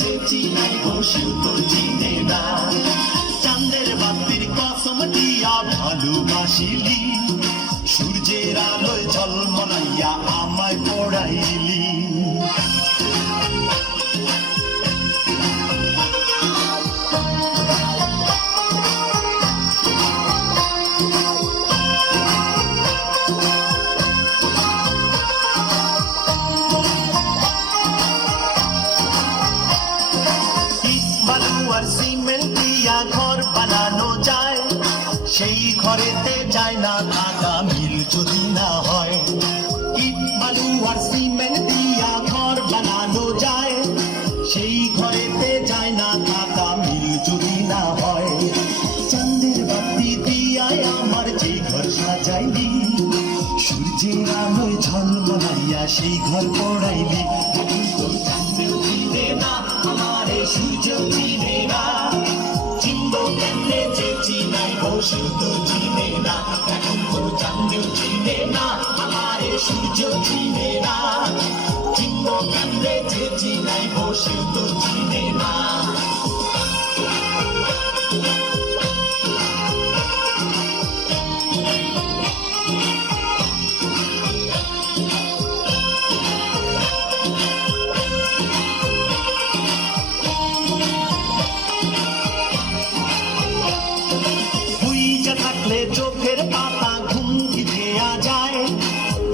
যে চিনাই বসু তো চিনে না চাঁদের বাতির কসম দিয়া ভালোবাসিলি সূর্যের আলোয় ঝলমলাইয়া আমায় পড়াইলি। সেই ঘরেতে যায় না থাকা মিল যদি না হয়। ইট বালু আর সিমেন্ট দিয়া ঘর বানানো যায়। সেই ঘরেতে যায় না থাকা মিল যদি না হয়। চাঁদের বাতি দিয়ায় আমার যে ঘর সাজাইলি। সূর্যের আলোয় সেই ঘর পড়াইলি। তো চিনে না এখন তো চাঁদেও চিনে না আমার সূর্য চিনে না চিন্ন কান্দে যে চিনাই বসে তো চিনে না থাকলে চোখের পাতা ঘুম দেয়া যায়।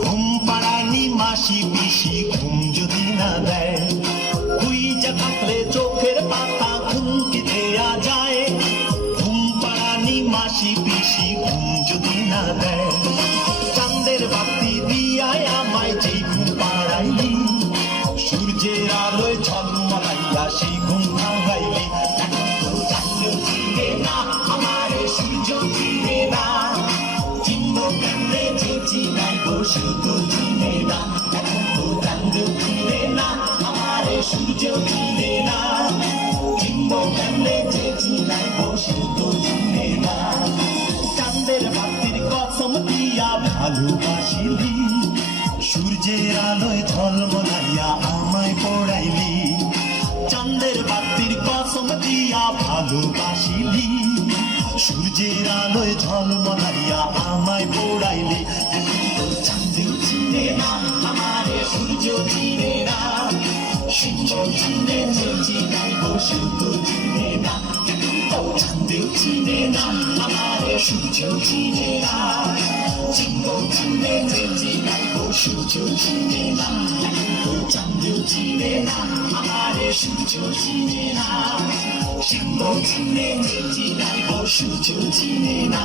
ঘুম পাড়ানি মাসি পিসি ঘুম যদি না দেয়। বুইজা থাকলে চোখের পাতা ঘুম দেয়া যায়। ঘুম পাড়ানি মাসি পিসি ঘুম যদি না দেয়। চাঁদের বাতি দিয়ায় আমায় যে ঘুম পাড়াইলি সূর্যের আলোয় তো চিনে না তো চাঁদেও চিনে না আমার এ সূর্য চিনে না চিনব কেমনে যে চিনাই তো চিনে না চাঁদের বাতির কসম দিয়া ভালোবাসিলি সূর্যের আলোয় ঝলমলাইয়া আমায় পড়াইলি। চাঁদের বাতির কসম দিয়া ভালোবাসিলি। সূর্যের আলোয় ঝলমলাইয়া আমায় পড়াইলি। চাঁদেও চিনে না আমার সূর্য চিনে না সূর্য চিনে চিনাই বসু তো চিনে না চাঁদেও চিনে না আমার সূর্য চিনে না চিনব চিনে যে চিনাই বসু তো চিনে না চাঁদেও চিনে না আমার সূর্য চিনে না চিনব চিনে যে চিনাই বসু তো চিনে না